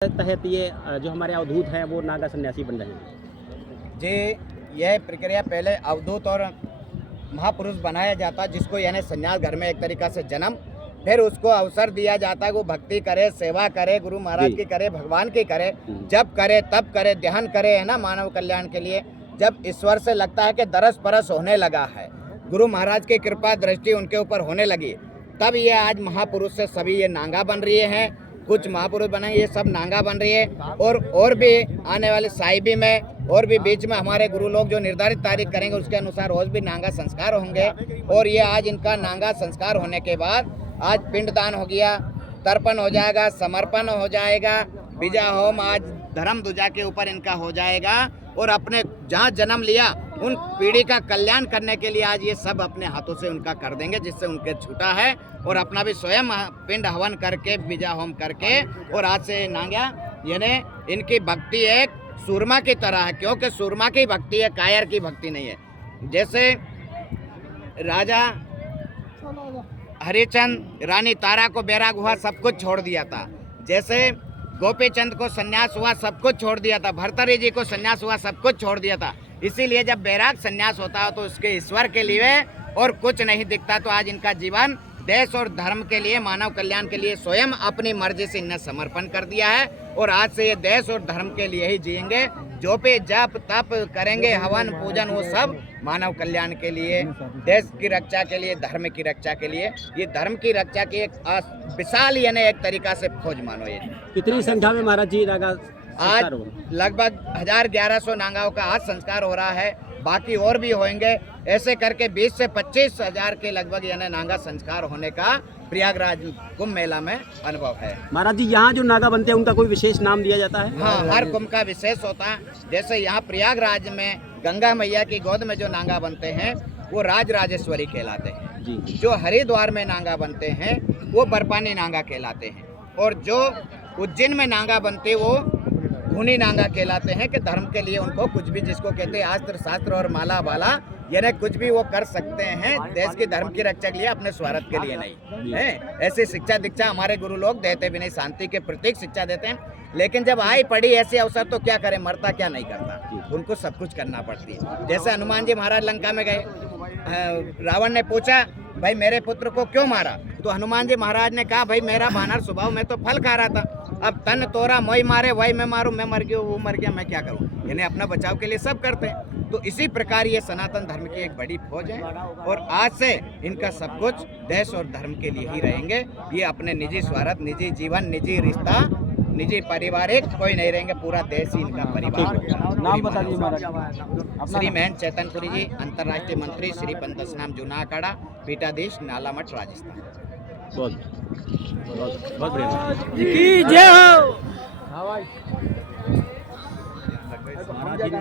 तहत ये जो हमारे अवधूत हैं वो नागा सन्यासी बन रहे हैं। जी, यह प्रक्रिया पहले अवधूत और महापुरुष बनाया जाता, जिसको यानी संन्यास घर में एक तरीका से जन्म, फिर उसको अवसर दिया जाता है वो भक्ति करे, सेवा करे, गुरु महाराज की करे, भगवान की करे, जब करे तब करे, ध्यान करे, है ना, मानव कल्याण के लिए। जब ईश्वर से लगता है कि दरस परस होने लगा है, गुरु महाराज की कृपा दृष्टि उनके ऊपर होने लगी, तब ये आज महापुरुष से सभी ये नांगा बन रही हैं। कुछ महापुरुष बनेंगे, ये सब नांगा बन रही है। और भी आने वाले साहिबी में और भी बीच में हमारे गुरु लोग जो निर्धारित तारीख करेंगे उसके अनुसार रोज भी नांगा संस्कार होंगे। और ये आज इनका नांगा संस्कार होने के बाद आज पिंडदान हो गया, तर्पण हो जाएगा, समर्पण हो जाएगा, बीजा होम आज धर्म ध्वजा के ऊपर इनका हो जाएगा। और अपने जहाँ जन्म लिया उन पीढ़ी का कल्याण करने के लिए आज ये सब अपने हाथों से उनका कर देंगे, जिससे उनके छूटा है। और अपना भी स्वयं पिंड हवन करके, बीजा होम करके, और आज से नांगा यानी इनकी भक्ति एक सूरमा की तरह है, क्योंकि सूरमा की भक्ति है, कायर की भक्ति नहीं है। जैसे राजा हरिचंद रानी तारा को बैराग हुआ, सब कुछ छोड़ दिया था। जैसे गोपी चंद को सन्यास हुआ, सब कुछ छोड़ दिया था। भर्तृहरि जी को सन्यास हुआ, सब कुछ छोड़ दिया था। इसीलिए जब बैराग सन्यास होता है तो उसके ईश्वर के लिए और कुछ नहीं दिखता। तो आज इनका जीवन देश और धर्म के लिए, मानव कल्याण के लिए स्वयं अपनी मर्जी से इन्हें समर्पण कर दिया है। और आज से ये देश और धर्म के लिए ही जिएंगे। जो पे जप तप करेंगे, हवन पूजन, वो सब मानव कल्याण के लिए, देश की रक्षा के लिए, धर्म की रक्षा के लिए। ये धर्म की रक्षा की एक विशाल यानी एक तरीका से फौज मानो। ये कितनी संख्या में महाराज जी नागा आज लगभग 1100 नांगाओं का आज संस्कार हो रहा है, बाकी और भी होंगे। ऐसे करके 20 से 25 हजार के लगभग यानी नागा संस्कार होने का प्रयागराज कुंभ मेला में अनुभव है। महाराज जी, यहाँ जो नागा बनते हैं उनका कोई विशेष नाम दिया जाता है? हाँ, हर कुंभ का विशेष होता है। जैसे यहाँ प्रयागराज में गंगा मैया की गोद में जो नांगा बनते हैं वो राज राजेश्वरी कहलाते हैं जी। जो हरिद्वार में नांगा बनते हैं वो बर्फानी नांगा कहलाते हैं। और जो उज्जैन में नांगा बनते वो खूनी नांगा कहलाते हैं, कि धर्म के लिए उनको कुछ भी, जिसको कहते हैं अस्त्र शास्त्र और माला बाला, यानी कुछ भी वो कर सकते हैं देश की धर्म की रक्षा के लिए, अपने स्वार्थ के लिए नहीं है। ऐसी शिक्षा दीक्षा हमारे गुरु लोग देते भी नहीं, शांति के प्रतीक शिक्षा देते हैं। लेकिन जब आई पड़ी ऐसे अवसर तो क्या करें, मरता क्या नहीं करता, उनको सब कुछ करना पड़ती है। जैसे हनुमान जी महाराज लंका में गए, रावण ने पूछा भाई मेरे पुत्र को क्यों मारा, तो हनुमान जी महाराज ने कहा भाई मेरा बानर स्वभाव में तो फल खा रहा था, अब तन तोरा मोई मारे वही मैं मारूं, मैं मर गया वो मर गया, मैं क्या करूं। यानी अपना बचाव के लिए सब करते हैं। तो इसी प्रकार ये सनातन धर्म की एक बड़ी फौज है। और आज से इनका सब कुछ देश और धर्म के लिए ही रहेंगे। ये अपने निजी स्वार्थ, निजी जीवन, निजी रिश्ता, निजी पारिवारिक कोई नहीं रहेंगे, पूरा देश ही इनका परिवार होगा। नाम बता दीजिए महाराज। श्री महंत चैतनपुरी जी, अंतर्राष्ट्रीय मंत्री, श्री पंतस्नाम जूना अखाड़ा, पीठाधीश, नालामठ, राजस्थान। बहुत बहुत बढ़िया की जय हो। महाराज जी ने